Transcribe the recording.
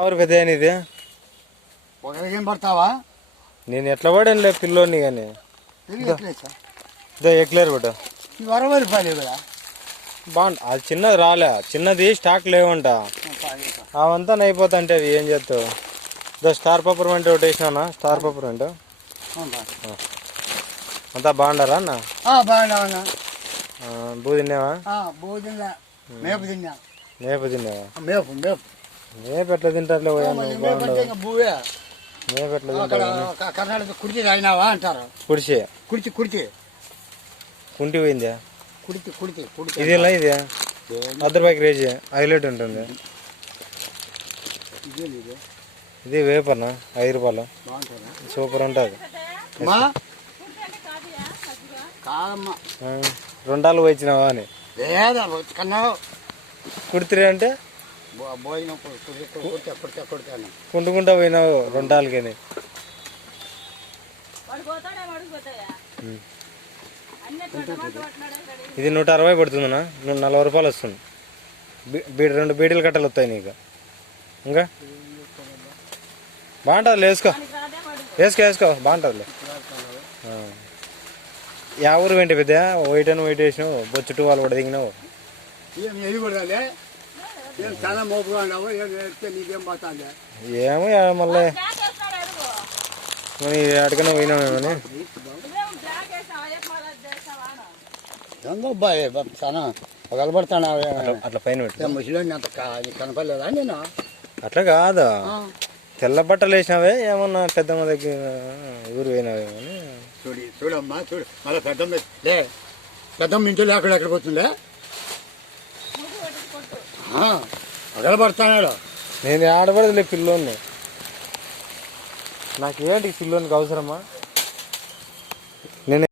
ఎవరు పెద్ద ఇది ఏం పడతావా? నేను ఎట్లా పడానులే పిల్లోని కానీ ఎక్లేరు బిడ్డ 60 రూపాయలు కదా. బాగుంట అది చిన్నది రాలే, చిన్నది స్టాక్ లేవంట. అవంతా అయిపోతాంటే అవి ఏం చేస్తావు? స్టార్ పప్పర్మెంట్ ఒకటి వేసినా. స్టార్ పప్పర్మెంట్ అంతా బాగుండారా అన్న? బాగున్నా. బూ తిన్నావా? మేపు తిన్నా. మేపు తిన్నావా? మేపు మేపు మేపు ఎట్లా తింటారులే మేపు ఎట్లా తింటారు? కర్ణాటక కుర్చీ తాగినావా అంటారు. కుడిచి కుర్చీ కుర్చీ కుంటి పోయిందా? కుడిచి కుడిచి కుడిచి ఇది ఎలా? ఇది ₹10 కేజీ హైలైట్ ఉంటుంది. ఇది వేపర్నా ₹5 సూపర్ ఉంటుంది. ₹2 వచ్చినావా అని కుడితిరే అంటే కుంటుకుంటా పోయినావు ₹2. ఇది ₹160 పడుతుందన్నా. ₹40 వస్తుంది. 2 బీడీలు కట్టలు వస్తాయి నీకు. ఇంకా బాగుంటుంది. వేసుకో వేసుకో వేసుకో బాగుంటుందిలే. యా ఊరు వెంట పెద్ద వైట్ వేసినావు, బొచ్చుటు వాళ్ళు కూడా దిగినావు. ఏమో మళ్ళీ అడగనే పోయినామేమని. చాలా పగలబడతాను అట్లా పైన కనపడలేదా నేను? అట్లా కాదు, తెల్ల బట్టలు వేసినావే ఏమన్నా పెద్దమ్మ దగ్గర ఊరు పోయినావేమని. చూడమ్మా చూడు, మళ్ళీ పెద్దమ్మ ఇంట్లో లేకుండా ఎక్కడికి పోతుందే పగలబడతాడు. నేను ఆడబడదులే పిల్లోని. నాకేంటి పిల్లోనికి అవసరమా? నేను